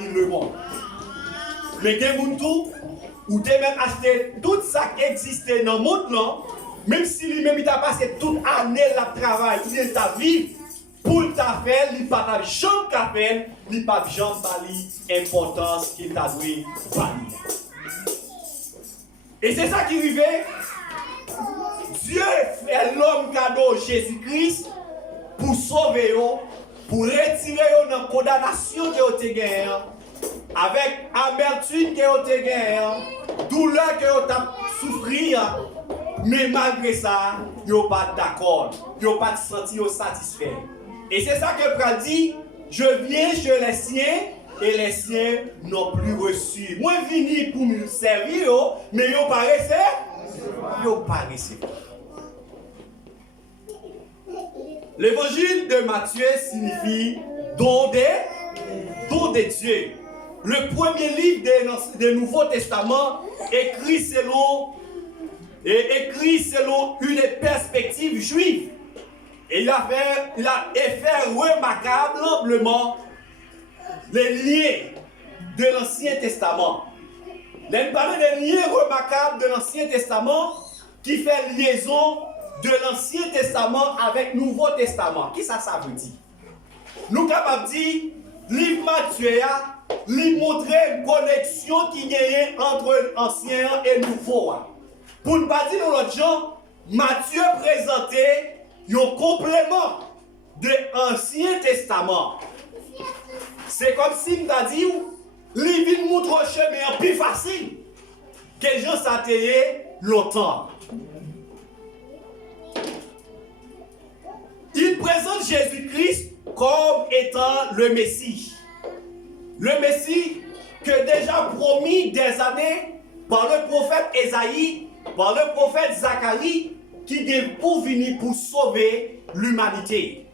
le monde. Mais il y a des gens où tu même acheté tout ça qui existait dans le monde, même si lui-même il a passé toute année de travail, il est à vivre pour ta faire, il n'a pas de jambe qu'à faire, il n'a pas de jambe à l'importance qu'il t'a dû valider. Et c'est ça qui arrivait. Dieu fait l'homme cadeau Jésus-Christ pour sauver eux, pour retirer eux dans la condamnation que vous avez gagnée, avec amertume que vous avez gagnée, douleur que vous avez souffert, mais malgré ça, vous n'êtes pas d'accord, vous n'êtes pas senti satisfait. Et c'est ça que Paul dit, je viens chez les siens et les siens n'ont plus reçu. Moi, je viens pour me servir, mais ils n'ont pas reçu. Ils n'ont pas reçu. L'évangile de Matthieu signifie don de Dieu. Le premier livre du Nouveau Testament écrit selon une perspective juive. Et il a fait remarquablement les liens de l'Ancien Testament. Il parle des liens remarquables de l'Ancien Testament qui fait liaison de l'Ancien Testament avec le Nouveau Testament. Qu'est-ce que ça veut dire? Nous sommes capables de dire, livre Matthieu, lui montrer une connexion qui y a entre l'Ancien et le Nouveau. Pour ne pas dire l'autre gens, Matthieu présentait un complément de l'Ancien Testament. C'est comme si il m'a dit, lui montre un chemin plus facile que les gens s'atteignaient longtemps. Il présente Jésus-Christ comme étant le Messie. Le Messie que déjà promis des années par le prophète Ésaïe, par le prophète Zacharie, qui est pour venir pour sauver l'humanité.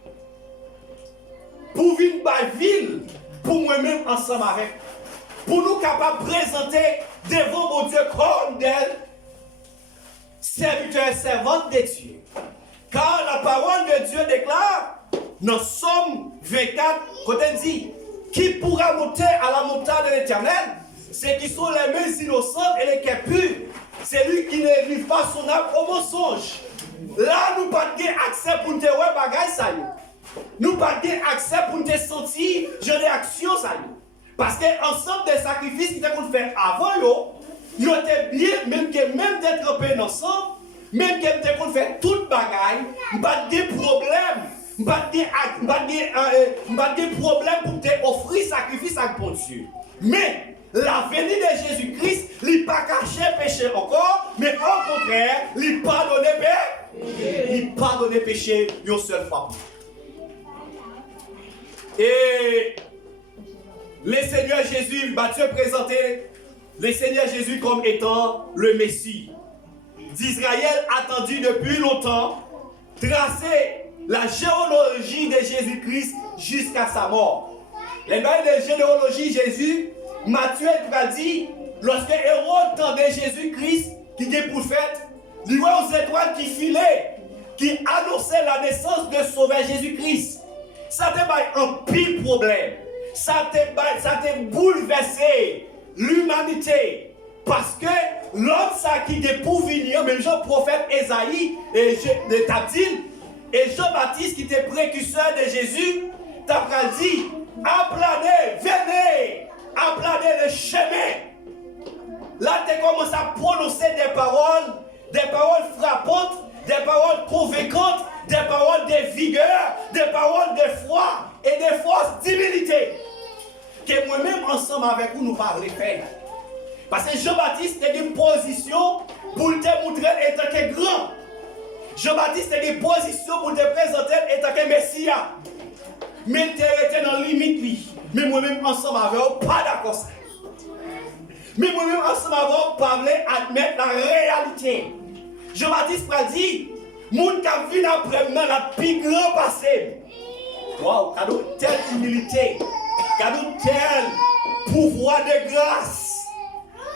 Pour venir par ville, pour moi-même ensemble avec. Pour nous capables de présenter devant mon Dieu comme des serviteurs et servantes de Dieu. Car la parole de Dieu déclare, dans Somme 24, quand elle dit, qui pourra monter à la montagne de l'Éternel, ceux qui sont les mains innocentes et les cœurs purs, c'est lui qui ne livre pas son âme au mensonge. Là, nous n'avons pas accès pour nous faire des choses. Nous n'avons pas accès pour nous sentir des actions. Parce qu'ensemble des sacrifices qui ont fait avant, ils étaient bien, même d'être trempés ensemble, même qu'ils ont fait toute bagaille, nous n'avons pas de problème. Nous n'avons pas de problème pour te offrir sacrifice à bon Dieu. Mais la venue de Jésus-Christ, il n'a pas caché péché encore, mais au contraire, il n'a pas donné péché. Il n'a pas donné péché une seule fois. Et le Seigneur Jésus, Matthieu présentait le Seigneur Jésus comme étant le Messie d'Israël, attendu depuis longtemps, tracé la généalogie de Jésus-Christ jusqu'à sa mort. Les bails de généalogie Jésus, Matthieu va dire, lorsque Hérode tendait Jésus-Christ, qui est prophète, il voit aux étoiles qui filaient, qui annonçaient la naissance de Sauveur Jésus-Christ. Ça te un pire problème. Ça te bouleversé l'humanité. Parce que l'homme ça qui est pour venir, même Jean prophète Ésaïe et Tabdil, et Jean-Baptiste qui était précurseur de Jésus, t'as dit, aplanez, venez, aplanez le chemin. Là, tu commences à prononcer des paroles frappantes, des paroles convaincantes, des paroles de vigueur, des paroles de foi et de force d'humilité. Que moi-même, ensemble avec vous, nous parlons faire. Parce que Jean-Baptiste a une position pour te montrer étant que grand. Jean-Baptiste a une position pour te présenter étant que Messie. Mais tu étais dans la limite, lui. Mais moi-même, ensemble avec vous, pas d'accord. Mais moi-même, ensemble avec vous, pas admettre la réalité. Jean-Baptiste a dit, moun qui vient après moi, la plus grand passé. Waouh, cadeau telle humilité, cadeau tel pouvoir de grâce.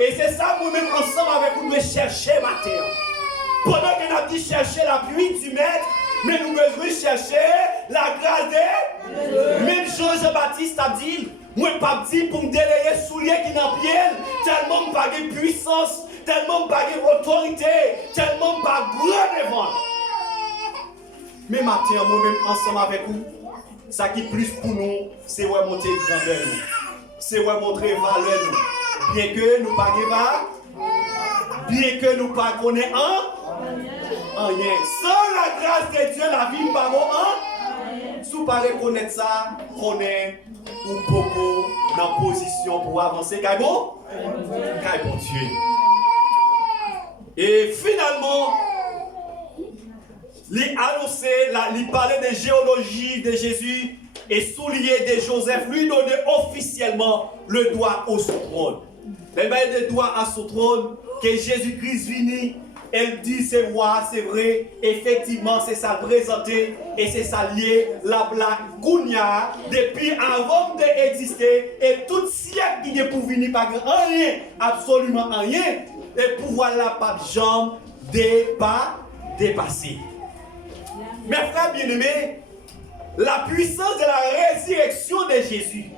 Et c'est ça, nous-mêmes, ensemble avec vous, nous chercher ma terre. Pendant que nous avons dit chercher la pluie du maître, mais nous devons chercher la grâce de Même Jean-Baptiste a dit, Moi, pas dit pour me délayer soulier qui n'a pied, tellement pas de puissance, tellement pas d'autorité, tellement pas grand devant. Mais matin, moi-même, ensemble avec vous, ça qui plus pour nous, c'est ouais monter grandeur nous. C'est ouais montrer valeur nous. Bien que nous pas bien que nous pas connaissons rien. Sans la grâce de Dieu, la vie pas en. Si vous pas reconnaître ça, connaît ou beaucoup dans position pour avancer. Qu'est-ce bon? Qu'est-ce bon Dieu? Et finalement, il annonçait, il parlait de géologie de Jésus et soulier de Joseph, lui donnait officiellement le droit au trône. Il met le droit à son trône, que Jésus-Christ vini, elle dit c'est moi, c'est vrai, effectivement c'est ça présenté et c'est ça lié, la blague Kounia, depuis avant d'exister, et tout siècle qui est pour venir par rien, absolument rien, et pouvoir la pape jambe dépasser. Mes frères bien-aimés, la puissance de la résurrection de Jésus,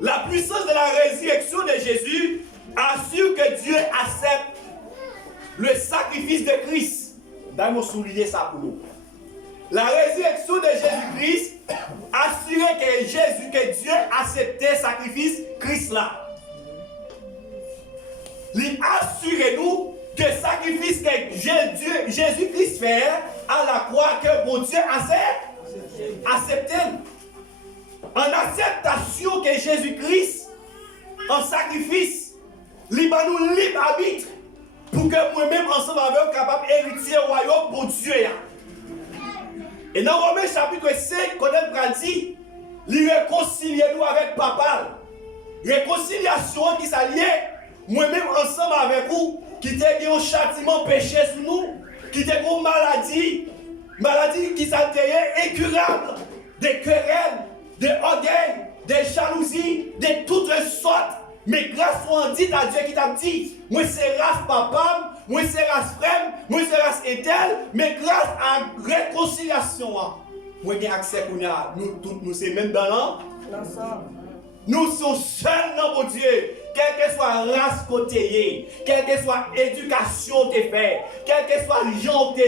la puissance de la résurrection de Jésus assure que Dieu accepte le sacrifice de Christ. D'ailleurs, souligner ça pour nous. La résurrection de Jésus-Christ assurait que Dieu acceptait le sacrifice Christ là. Il assure nous que le sacrifice que Jésus-Christ fait à la croix, que bon Dieu accepte. En acceptation que Jésus-Christ, en sacrifice, il va nous libre arbitre pour que moi-même, ensemble avec capable d'hériter au royaume pour Dieu. Et dans Romains chapitre 5, quand on a dit, il réconcilie nous avec Papa. Réconciliation qui s'allie, moi-même ensemble avec vous, qui t'a eu un châtiment péché sur nous, qui t'a eu une maladie qui s'altérait, incurable, des querelles, des orgueils, des jalousies, de toutes sortes. Mais grâce soit dit à Dieu qui t'a dit, moi c'est race papa, moi c'est race frère, moi c'est race ételle, mais grâce à la réconciliation, moi j'ai accès à nous tous, nous sommes même dans l'ensemble. Nous sommes seuls dans mon Dieu, quelle que soit race côté, quelle que soit éducation que fait, quel que soit le genre que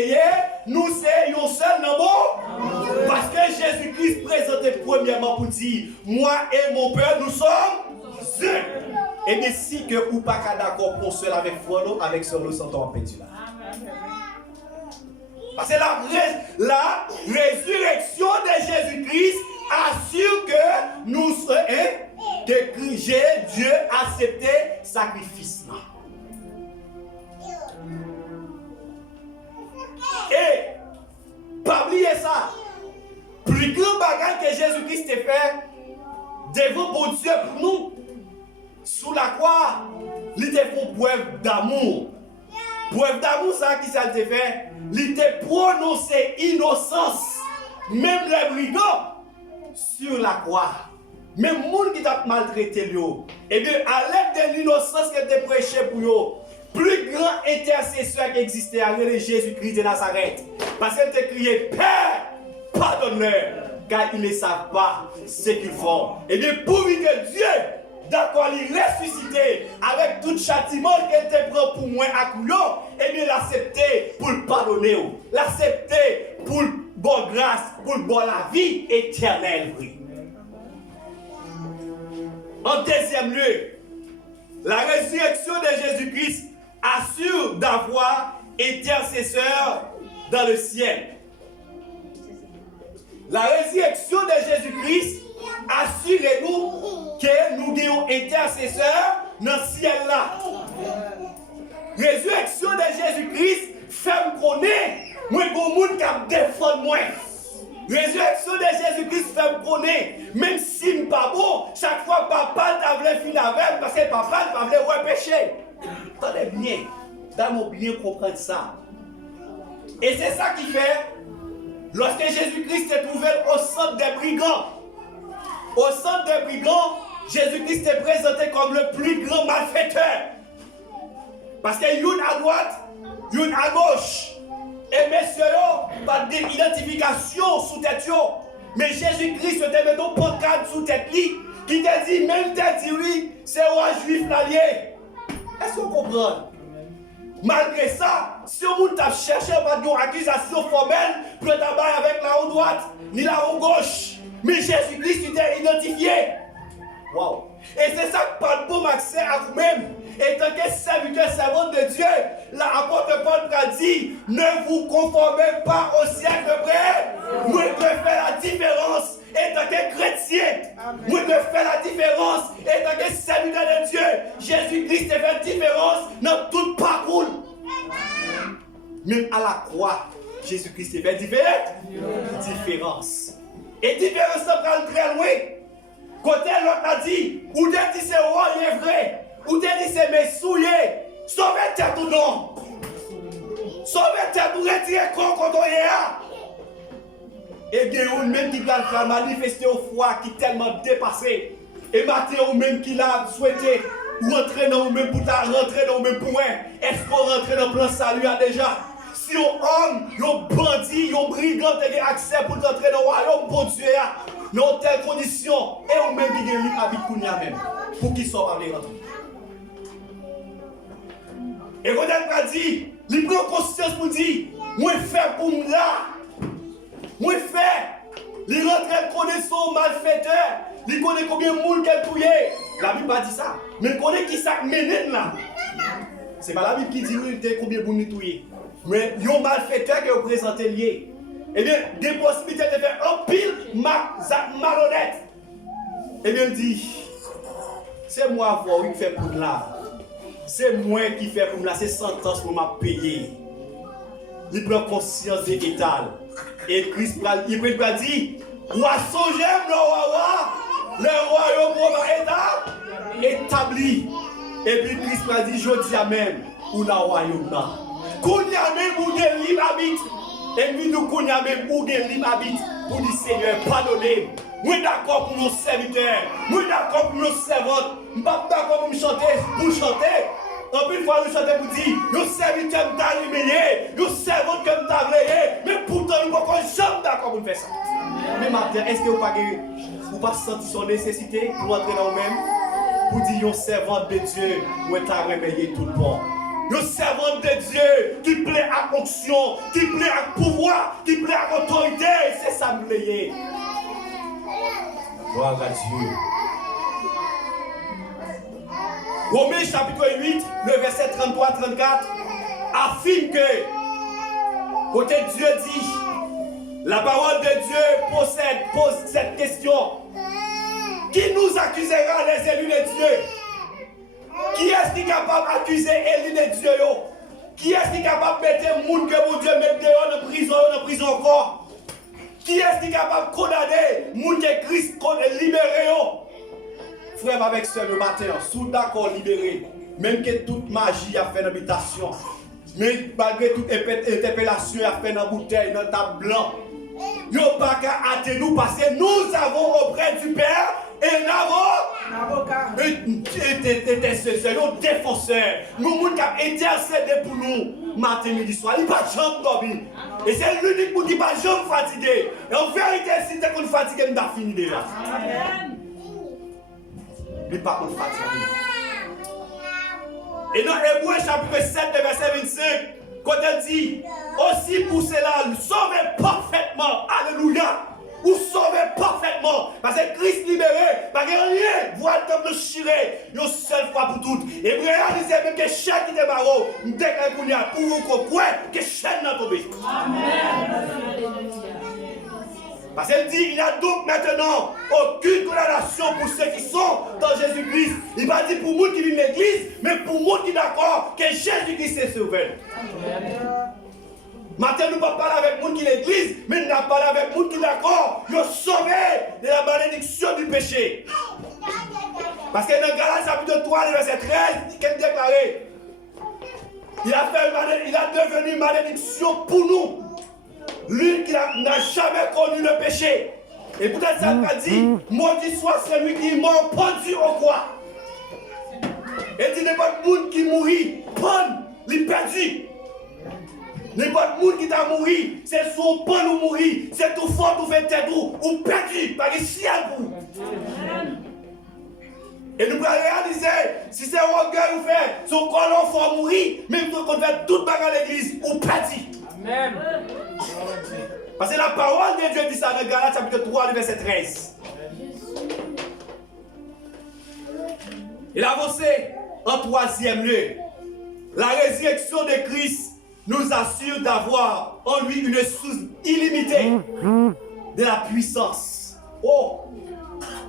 nous sommes seuls dans mon Dieu. Parce que Jésus-Christ présentait premièrement pour dire, moi et mon Père, nous sommes un. Et bien si que vous pas d'accord pour cela avec Frono, avec ce nous sentons en pétu là. Parce que la résurrection de Jésus-Christ assure que nous serons, que Dieu a accepté le sacrifice là. Et, pas oublier ça, plus grand bagage que Jésus-Christ a fait devant bon Dieu pour nous, sous la croix, il te fait preuve d'amour. Preuve d'amour, ça qui ça te fait, il te prononcé innocence, même les brigands, sur la croix. Même les gens qui t'a maltraité, et bien à l'aide de l'innocence que tu prêché pour eux, plus grand intercesseur qui existait avec Jésus-Christ de Nazareth. Parce qu'elle t'a crié, Père, pardonne-leur, car ils ne savent pas ce qu'ils font. Et bien pour que Dieu, d'accord, il ressuscité avec tout châtiment qu'elle te prend pour moi à couillon, et bien l'accepter pour le pardonner, l'accepter pour le bon grâce, pour le bon la vie éternelle. En deuxième lieu, la résurrection de Jésus-Christ assure d'avoir intercesseur dans le ciel. La résurrection de Jésus-Christ assure-nous que nous avons intercesseur dans le ciel là. Résurrection de Jésus-Christ fait me connaître, moi, bon monde qui défend moi. Résurrection de Jésus-Christ fait me connaître, même si je ne suis pas bon, chaque fois papa t'a voulu finir avec parce que papa t'a voulu pécher. Attendez bien, d'ailleurs bien comprendre ça. Et c'est ça qui fait, lorsque Jésus-Christ est trouvé au centre des brigands, Jésus-Christ est présenté comme le plus grand malfaiteur. Parce que une à droite, une à gauche. Et messieurs, pas d'identification sous tête. Mais Jésus-Christ te met donc pancarte sous tête. qui te dit, même te dit oui, c'est roi juif l'allié. Est-ce qu'on comprend? Malgré ça, si on t'a cherché pas une accusation formelle pour t'abattre avec la haute droite, ni la haute gauche, mais Jésus-Christ t'est identifié. Wow. Et c'est ça que parle pour accès à vous-même. Et tant que serviteur, servante de Dieu, l'apôtre Paul a dit, ne vous conformez pas au siècle de près. Moi, je fais la différence. Et tant que chrétien, moi, je fais la différence. Et tant que serviteur de Dieu, Jésus-Christ a fait la différence dans tout parcours. Même à la croix, Jésus-Christ a fait différence. Et différence, ça prend très loin. Côté l'autre a dit, ou t'as dit c'est roi, il est vrai. Ou t'as dit c'est mes souillés. Sauvez tête ou non. Sauvez tête ou retirez quand on y est. Et bien, ou même qui va manifester au froid qui est tellement dépassé. Et Matthieu ou même qui l'a souhaité rentrer dans vous-même pour rentrer dans vous-même pour est-ce qu'on rentre dans le plan salut déjà? Si on homme, on bandit, on brigand, ont accès pour rentrer dans le royaume pour Dieu, dans telle condition, et on même qui habite pour nous même, pour qu'ils soient pas les rentrer. Et quand elle dit, il prend conscience pour dire, moi fait pour moi là, moi fait, il rentre connaît son malfaiteur, il connaît combien de monde qu'elle touille. La Bible n'a pas dit ça, mais il connaît qui ça mène là. C'est pas la Bible qui dit combien de monde il touille. Mais il y a un malfaiteur qui est représenté lié. Eh bien, des possibilités de faire un pile malhonnête. Eh bien, il dit, c'est moi qui fait pour là. C'est moi qui fait pour là. C'est sentence pour m'a payé. Il prend conscience de l'étal. Et Christ il va dire, Oiseau j'aime le royaume est établi. Et puis Christ va dire, je dis à même, ou la royaume là. Kounya même où des libre habite. Et puis nous kounya même où des libre habite. Pour dire Seigneur, pardonnez. Moi d'accord pour nos serviteurs. Moi d'accord pour nos servantes. Je ne suis pas d'accord pour me chanter. Pour chanter. En plus, fois nous chanter pour dire, nos serviteurs me t'ont humilié. Nos servantes que me t'ont réglé. Mais pourtant, nous ne sommes jamais d'accord pour faire ça. Mais maintenant, est-ce que vous ne pas senti son nécessité pour entrer dans vous-même? Pour dire, nos servantes de Dieu, nous t'ont réveillé tout le monde. Nos servantes de Dieu qui plaît à fonction, qui plaît à pouvoir, qui plaît à autorité, c'est ça me plaît. Gloire à Dieu. Romains chapitre 8, le verset 33-34, affirme que, côté Dieu dit, la parole de Dieu pose cette question. Qui nous accusera les élus de Dieu? Qui est-ce qui est capable d'accuser Élie de Dieu? Qui est-ce qui est capable de mettre les gens que mon Dieu mette dehors en prison encore? Qui est-ce qui est capable de condamner les gens que Christ libéré? Frère avec soeur le matin, sous d'accord libéré, même que toute magie a fait une habitation, mais malgré toute interpellation a fait une bouteille, dans table blanc, nous n'avons pas qu'à hâter nous parce que nous avons auprès du Père un avocat, un défenseur, nous avons intercédé pour nous matin, midi, soir. Il n'y a pas de jambe dormir. Et c'est l'unique qui n'est pas de jambe fatigué. Et en vérité, si tu es fatigué, nous avons fini déjà. Amen. Il n'est pas fatigué. Et dans Hébreux chapitre 7, verset 25, quand elle dit, aussi pour cela, sauvez parfaitement, alléluia, ou sauvez parfaitement, parce que Christ libéré, parce que rien, voit comme le chiré, une seule fois pour toutes. Et vous réalisez même que chaîne qui est barreau, nous déclarons pour vous comprendre que chaîne n'a tombé. Amen. Parce qu'elle dit, il n'y a donc maintenant aucune condamnation pour ceux qui sont dans Jésus-Christ. Il va dire pour moi qui vivent l'église, mais pour moi qui est d'accord que Jésus-Christ est sauvé. Maintenant, nous ne parlons pas avec les gens qui sont l'église, mais nous parlons avec les gens qui sont d'accord. Ils sont sauvés de la malédiction du péché. Parce que dans Galates chapitre 3, verset 13, il a déclaré, il a devenu une malédiction pour nous. Lui qui n'a jamais connu le péché. Et peut-être ça a dit, maudit soit celui qui m'a pendu au croix. Et dit, n'est pas de monde qui mourit, pendre, il perdu. N'est pas de monde qui t'a mouru, c'est son pan ou mourir, c'est tout fort, tout fait tête ou perdu, par les chiens pour. Et nous pouvons réaliser, si c'est un orgueil ou fait, son corps faut mourir, même si on fait toute bagarre à l'église, ou parti. Amen. Parce que la parole de Dieu dit ça dans Galates chapitre 3, verset 13. Il avance en troisième lieu. La résurrection de Christ nous assure d'avoir en lui une source illimitée de la puissance. Oh,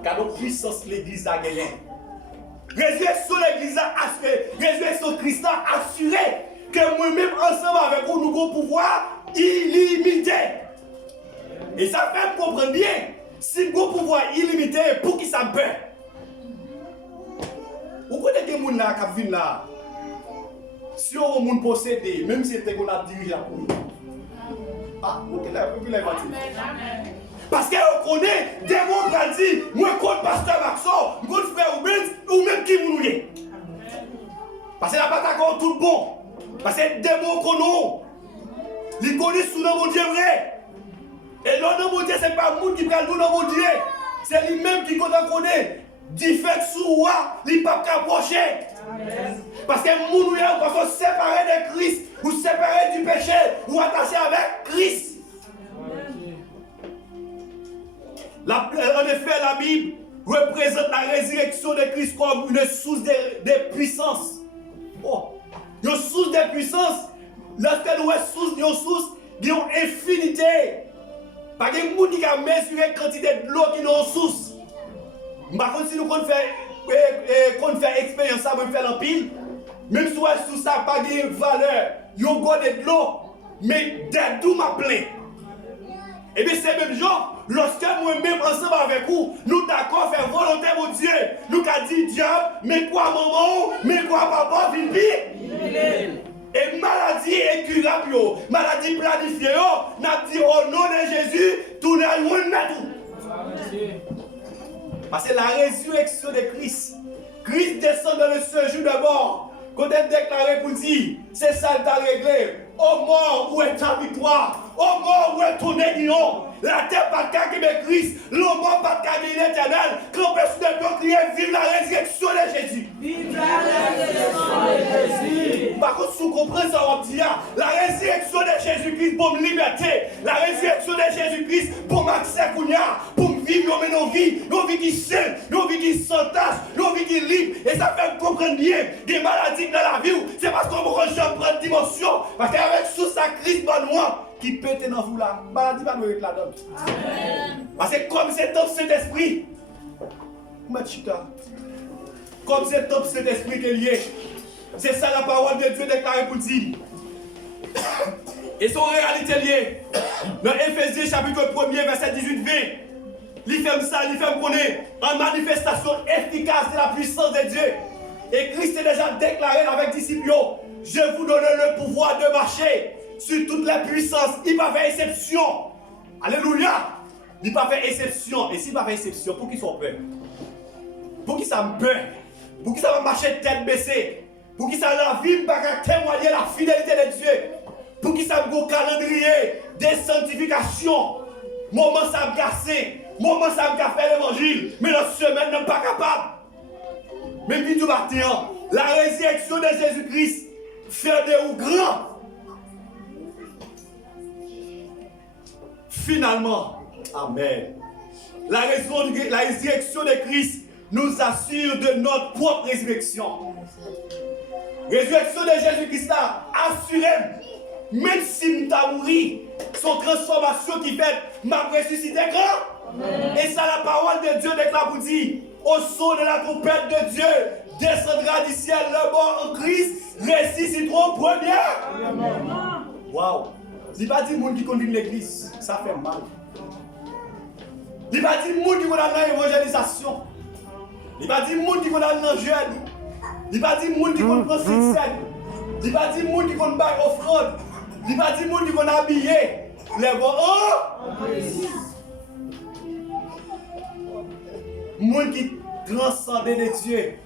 car notre puissance l'église a gagné. Résurrection de l'église a assuré, résurrection de Christ a assuré que moi-même ensemble avec vous, nous avons un pouvoir illimité. Et ça fait me comprendre bien, si nous avons un pouvoir illimité, pour qui ça peut? Vous connaissez des gens là qui viennent là? Si on a un monde possédé, même si c'est qu'on a dirigé la pour nous. Ah, ok, là, vous voulez parce qu'on connaît des mots qui disent, moi, contre pasteur Maxon, moi, frère ou même qui vous nous. Parce que la bataille est tout bon. Parce que des mots qu'on a, ils connaissent sous notre Dieu vrai. Et notre mon Dieu, ce n'est pas le monde qui prend nous dans mon Dieu. C'est lui-même qui connaît. Diffère sous moi, il ne peut pas approcher. Parce que nous sommes séparés de Christ, ou séparés du péché, ou attachés avec Christ. En effet, la Bible représente la résurrection de Christ comme une source de puissance. Oh, une source de puissance, lorsque nous avons une source d'une infinité. Pas de monde qui a mesuré la quantité de l'eau qui est dans une source. Par contre, si nous faisons faire expérience, ça va faire l'empile. Même si sous ça n'a pas de valeur, il y a de l'eau, mais d'où m'a plein. Et bien, c'est même genre, lorsque nous-mêmes ensemble avec vous, nous d'accord faire volonté de Dieu. Nous avons dit, diable, mais quoi maman, mais quoi papa, vite. Et maladie incurable, maladie planifiée, nous avons dit au nom de Jésus, tout n'est pas tout. Parce que la résurrection de Christ, Christ descend dans le séjour de mort. Quand elle déclaré pour dire, c'est ça qui t'a réglé. Au mort, où est ta victoire? Au mort, où est ton aiguillon? La terre pas de mais Christ, le mort pas de l'éternel. Quand personne ne peut crier, vive la résurrection de Jésus. Vive la résurrection de Jésus. Par contre, si vous comprenez ça, on dit, la résurrection de Jésus-Christ pour me liberté. La résurrection de Jésus-Christ pour m'accès pour me vivre nos vies qui saines, nos vies qui sans tache, nos vies qui libres. Et ça fait me comprendre bien des maladies dans la vie. C'est parce qu'on me rejoint prendre dimension. Parce qu'avec sous sa Christ, bon moi, qui pète dans vous là, maladie va nous être là-dedans. Parce que comme c'est top cet esprit, comme c'est top cet esprit qui est lié, c'est ça la parole de Dieu déclarée pour dire. Et son réalité liée. Dans Éphésiens chapitre 1er, verset 18-20, il fait ça, il fait connaître en manifestation efficace de la puissance de Dieu. Et Christ est déjà déclaré avec disciples, je vous donne le pouvoir de marcher sur toute la puissance. Il va faire exception. Alléluia. Il va faire exception. Et s'il va faire exception, pour qui soit peur? Pour qui ça me peur? Pour qui ça va marcher tête baissée? Pour qui ça la vie va témoigner la fidélité de Dieu? Pour qui ça me calendrier des sanctifications? Moment ça me casser. Moment ça me faire l'évangile. Mais la semaine n'est pas capable. Même vie du matin, la résurrection de Jésus-Christ fait de ou grand. Finalement, amen. La résurrection de Christ nous assure de notre propre résurrection. Résurrection de Jésus-Christ a assuré, même si nous avons mouru, son transformation qui fait m'a ressuscité grand. Et ça, la parole de Dieu déclare pour dire, au son de la trompette de Dieu, descendra du ciel le mort en Christ, ressusciteront premier. Waouh! Il n'y a pas dit monde qui conduit l'église, ça fait mal. Il n'y a pas dit monde qui conduit l'évangélisation. Il n'y a pas dit monde qui conduit le jeûne. Il n'y a pas dit monde qui conduit le succès. Il n'y a pas dit monde qui conduit l'offrande. Il n'y a pas dit monde qui conduit habiller. Les bons, monde qui transcende de Dieu.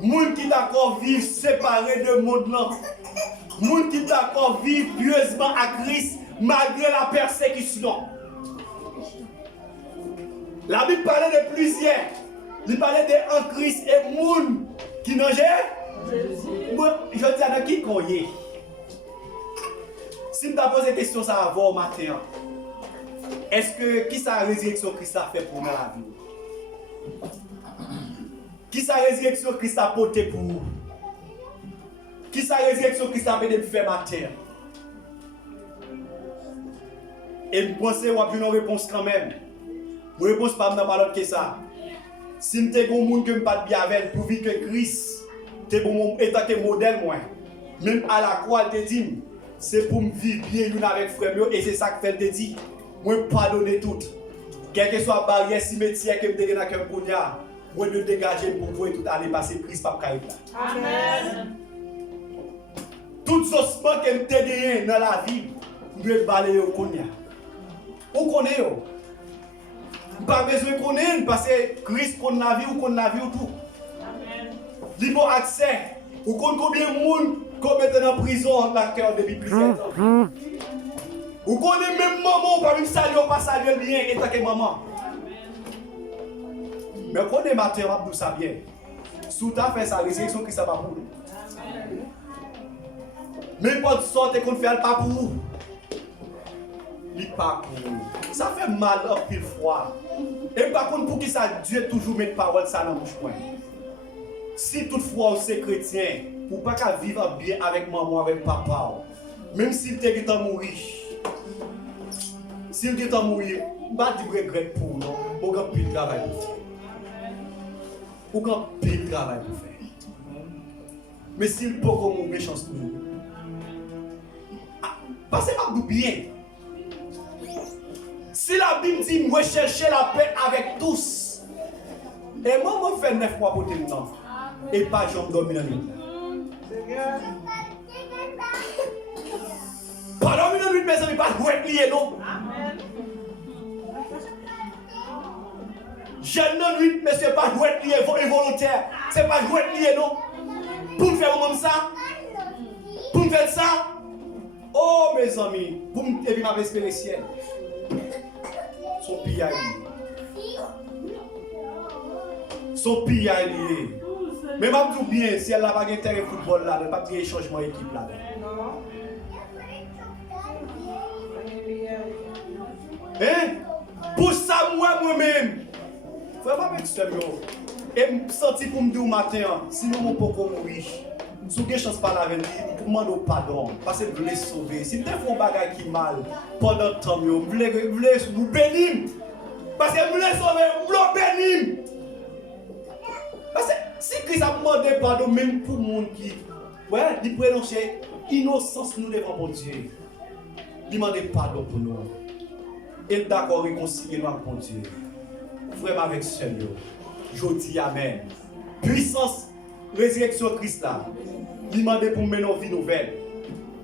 Monde qui d'accord vivre séparé de monde là. Monde qui d'accord vivre pieusement à Christ malgré la persécution. La Bible parlait de plusieurs. Il parlait de en Christ et moun qui n'en moi, je dis à qui qu'on y est. Si je te pose des questions ça avant au matin, est-ce que qui sa résurrection Christ a fait pour nous la vie? Qui sa résurrection Christ a porté pour nous? Qui sa résurrection Christ a fait de faire matin? Et je pense que vous avez une réponse quand même. Une réponse pas mal que ça. Si je suis un monde que je ne pas bien avec, pour vivre que Christ est bon état que modèle moi. Même à la croix elle te dit, c'est pour me vivre bien avec frère et c'est ça que elle te dit. Moi pardonner tout. Quelle que soit la barrière cimetière que me dégager dans cœur pour moi, moi de dégager pour vous tout aller passer Christ pas caille là. Amen. Tout ossements que me dégager dans la vie, je vais balayer au konya. Où connaît yo? Pas besoin de connaître parce que Christ connaît la vie ou connaît la vie ou tout. Amen. Libre accès. Ou connaît combien de monde qu'on met en prison dans le cœur depuis plus de temps. Ou connaît même maman, pas même saluer ou pas saluer bien et tant que maman. Mais connaît matin, on ça bien. Sous ta fait sa résurrection qui ça va pour nous. Même pas de sorte qu'on fait pas pour vous. Il pas pour nous. Ça fait mal en pile fois. Et par contre, pour qui ça Dieu toujours met parole ça dans la bouche. Si toutefois vous êtes chrétien, vous ne pouvez pas vivre bien avec maman, avec papa. Même s'il est mourir. S'il est mourir, vous ne pouvez pas dire regret pour nous. Vous avez pile travail pour faire. Vous avez pile travail pour faire. Mais s'il peut comme une méchance pour nous. Passez-moi bien. Si la Bible dit, moi chercher la paix avec tous, et moi, je fais 9 mois pour te le temps, et pas j'en dormir dans la nuit. Pas dormir dans la nuit, mes amis, pas jouer lié, non? Jeune dans la nuit, mais c'est pas jouer lié, involontaire, c'est pas jouer lié, non? Pour me faire comme ça, pour me faire ça, oh mes amis, pour me faire ma espérer ciel. Son pillage. Son pillage. Mais je dis bien, si elle n'a pas d'intérêt au football là, elle n'a pas de changement d'équipe là. Hein? Pour ça, moi-même, vraiment, avec ce mot, et me sentir pour me dire au matin, sinon mon poko mourir. Si vous avez chance de parler avec lui, vous demandez pardon. Parce que vous voulez sauver. Si vous faites un bagage qui mal pendant le temps, vous voulez vous bénir. Parce que vous voulez sauver, vous voulez bénir. Parce que si Christ a demandé pardon, même pour le monde qui il prononce innocence nous devant mon Dieu. Il demande pardon pour nous. Et d'accord, réconcilier nous avec mon Dieu. Vraiment avec ce Seigneur. Je dis Amen. Puissance, résurrection Christ là. Il demande pour moi une vie nouvelle.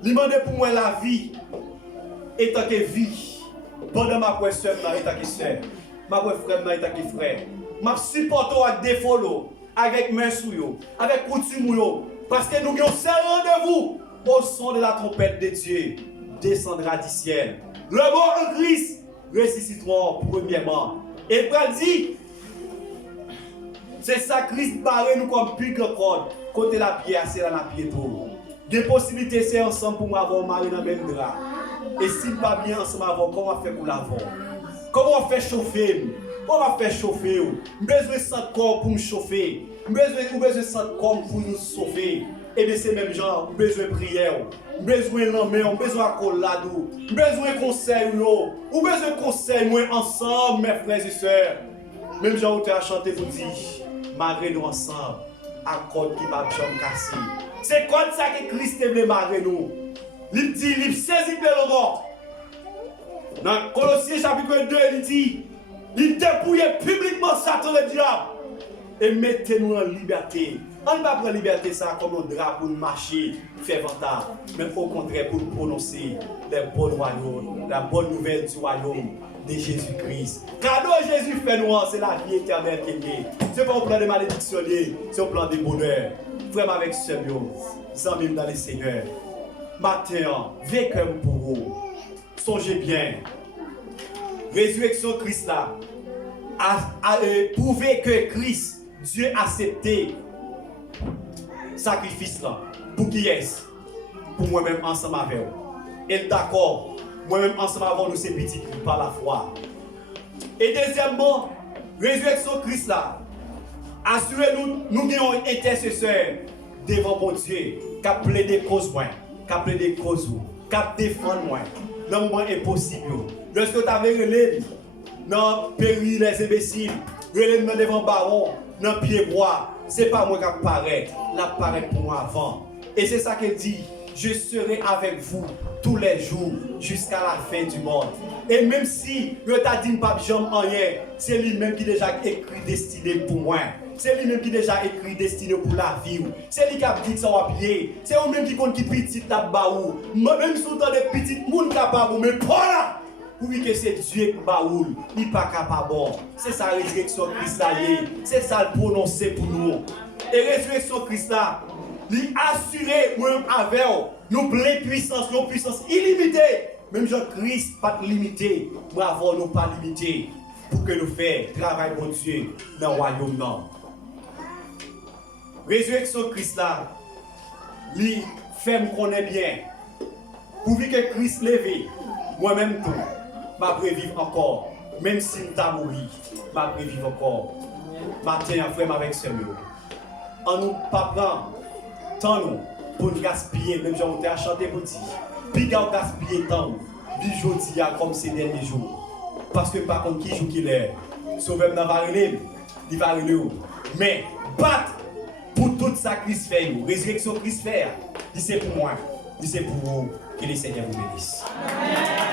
Il demande pour moi la vie. Et tant que vie. Pendant ma soeur et tant que soeur. Ma frère et tant que frère. Je supporte avec des follow. Avec main sous yo. Avec coutume yo. Parce que nous avons un seul rendez-vous. Au son de la trompette de Dieu. Descendra du ciel. Le mort en Christ ressusciteront premièrement. Et Paul dit. C'est ça Christ barré nous comme plus que corde. Côté la pierre, c'est dans la pierre tout. Des possibilités, c'est ensemble pour m'avoir marié dans le même drap. Et si pas bien ensemble avant, comment on fait pour l'avoir? Comment on fait chauffer? Comment on fait chauffer? Besoin de 100 corps pour me chauffer. Besoin de 100 corps pour nous sauver. Et bien c'est même genre, besoin de prière. Besoin de l'homme, besoin de collade. Besoin de conseil. Ou besoin de conseil, moi ensemble, mes frères et sœurs. Même genre, où tu as chanté, vous dites, malgré nous ensemble. Accord qui va jamais casser. C'est comme ça que Christ voulait marrer nous. Il dit, il saisit le mort. Dans Colossiens chapitre 2, il dit, il dépouille publiquement Satan le diable et mettez-nous en liberté. On ne va pas prendre liberté ça comme un drap pour marcher, faire vantard, mais au contraire pour prononcer les bonnes royaumes, la bonne nouvelle du royaume de Jésus-Christ. Cadeau Jésus fait nous, c'est la vie éternelle qui est. C'est pas un plan de malédiction, c'est un plan de bonheur. Vraiment avec ce Seigneur, sans même dans les Seigneurs. Matin, vécu pour vous. Songez bien. Résurrection Christ là. prouver que Christ, Dieu a accepté sacrifice là. Pour qui est-ce? Pour moi-même ensemble avec vous. Et d'accord, moi-même ensemble avec nous, c'est petit par la foi. Et deuxièmement, résurrection Christ là, assurez-nous, nous avons un intercesseur devant mon Dieu, qui a plaidé cause moi, qui a plaidé cause vous, qui a défendu moi, dans le moment impossible. Lorsque tu avais relé, dans le péril les imbéciles, relé devant baron, dans le pied bois, ce n'est pas moi qui apparaît, l'apparaît pour moi avant. Et c'est ça qu'elle dit, je serai avec vous tous les jours jusqu'à la fin du monde. Et même si je t'a dit pas jamais rien, c'est lui-même qui déjà écrit destiné pour moi. C'est lui-même qui déjà écrit destiné pour la vie. C'est lui qui a dit que ça va pied. C'est lui-même qui compte qui petit là-bas. Même si on a des petits monde capable, mais pas là. Oui que c'est Dieu qui baoul, il n'est pas capable. C'est sa résurrection Christ là. C'est ça le prononcer pour nous. Et résurrection Christ là, lui assurer moi avec nous plein puissance, une puissance illimitée. Même Jean-Christ pas limité, nous avons nous pas limité pour que nous fassions travail pour Dieu dans le royaume non. Résurrection Christ là, lui fait me connaître bien. Pour que Christ levé, moi-même tout, m'a prévivre encore. Même si nous t'avons mouru, m'a prévivre encore. Matin en frère avec ce mot. En nous pas prendre temps nous pour nous gaspiller, même si on t'a chanté pour dire. Puis on gaspiller temps, du jour comme ces derniers jours. Parce que par contre, qui joue qu'il est, sauveur dans Varilé, il va aller où. Mais battre pour tout ça Christ fait, résurrection Christ fait, c'est pour moi, c'est pour vous, que le Seigneur vous bénisse. Amen.